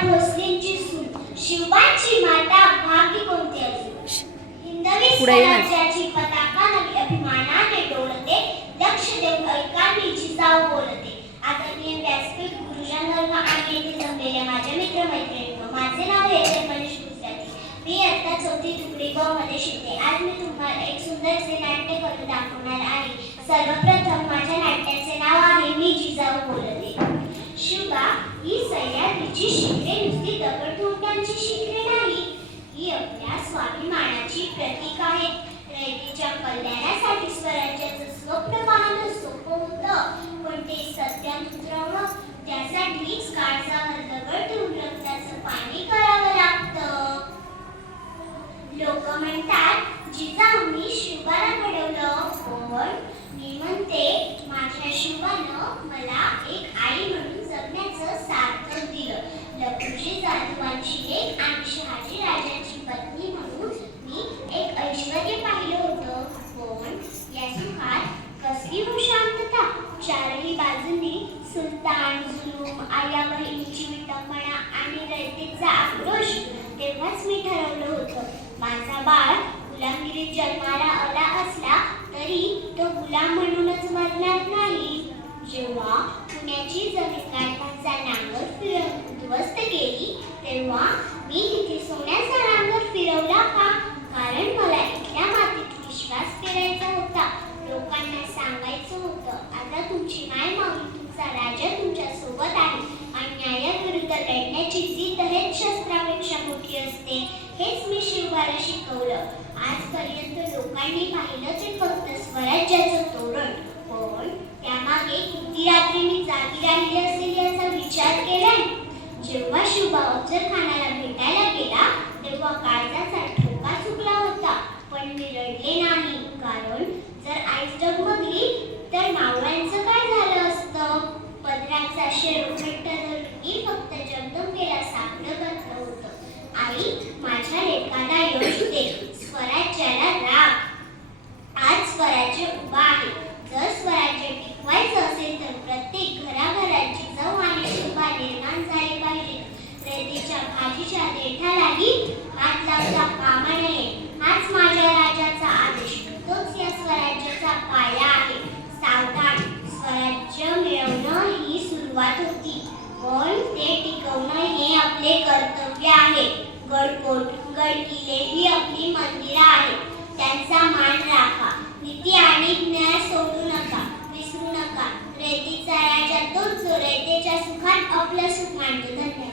भोसलेंची सून, शिवबांची माता, भाग्य कोणते अजून. हिंदवी स्वराज्याची पताका नवी अभिमानाने डोलते, लक्ष देऊन ऐका मी जिजाऊ बोलते. आदरणीय व्यासपीठ, गुरुजन वर्ग आणि येथे जमलेल्या माझ्या मित्रमैत्रिणींनो, माझे नाव आहे मनीष गुजराती. मी इयत्ता 4थी तुकडी ब मध्ये शिकते. आज मी तुम्हाला एक सुंदरसे नाट्य करून दाखवणार आहे. सर्वप्रथम माझ्या नाट्याचे नाव आहे मी जिजाऊ बोलते. शिवबा ही सह्याद्रीची शिखरे नुसती दगडधोंड्यांची शिखरे नाही, ही आपल्या स्वाभिमानाची प्रतीक आहेत. रयतेच्या कल्याणासाठी स्वराज्याचं स्वप्न पाहणं सोपं होतं, पण ते सत्यात उतरवणं त्यासाठीच काळजावर दगड ठेवून रक्ताचं पाणी करावं लागतं. लोक म्हणतात जिजाऊंनी शिवबाला घडवलं, पण मी म्हणते माझ्या शिवबानं मला एक आई म्हणून जगण्याचं सार्थक दिलं. लखुजी जाधवांची लेक आणि शहाजी राजांची पत्नी म्हणून मी एक ऐश्वर्य पाहिलं होतं, पण या सुखात कसली हो शांतता. चारही बाजूंनी सुलतान, जुलूम, आया बहिणीची विटंबना आणि रयतेचा आक्रोश. तेव्हाच मी ठरवलं होतं, माझा बाळ गुलामगिरीत जन्माला आला असला तरी तो गुलाम म्हणूनच मरणार नाही. जेव्हा पुण्याची जमीन गाढवांचा नांगर उद्ध्वस्त केली, तेव्हा मी तिथे सोन्याचा नांगर फिरवला का? कारण मला इथल्या मातीत विश्वास पेरायचा होता. लोकांना सांगायचं होतं, आता तुमची मायमाऊली, तुमचा राजा तुमच्या सोबत आहे. अन्यायाविरुद्ध लढण्याची जिद्द हेच शस्त्रापेक्षा मोठी असते. हेच मी शिवबाला शिकवलं. आजपर्यंत लोकांनी पाहिलं ते फक्त स्वराज्याचं तोरण, पण त्यामागे किती रात्री मी जागी राहिली असेल याचा विचार केलाय. जेव्हा शिवबा अफजलखानाला भेटायला गेला तेव्हा काळजाचा ठोका चुकला होता, पण मी रडले नाही. कारण जर आईच डगमगली तर मावळ्यांचं काय झालं असतं. पदराचा शेर घट्ट धरून मी फक्त जगदंबेला साकडं घातलं होतं, आई माझ्या लेकाला यश दे, स्वराज्याला राख. आज स्वराज्य उभा आहे. जर स्वराज्य टिकवायचं असेल तर प्रत्येक घराघरात जिजाऊ आणि शिवबा निर्माण झाले पाहिजे. रयतेच्या भाजीच्या देठालाही हात लावता कामा नये. हाच माझ्या राजाचा आदेश, तोच या स्वराज्याचा पाया आहे. सावधान, स्वराज्य मिळवणं ही सुरुवात होती, पण ते टिकवणं हे आपले कर्तव्य आहे. गडकोट, गडकिल्ले ही आपली मंदिरं आहेत, त्यांचा मान राखा. नीती आणि न्याय सोडू नका, विसरू नका. रयतेचा राजा तोच जो रयतेच्या सुखात आपलं सुख मानतो. धन्यवाद.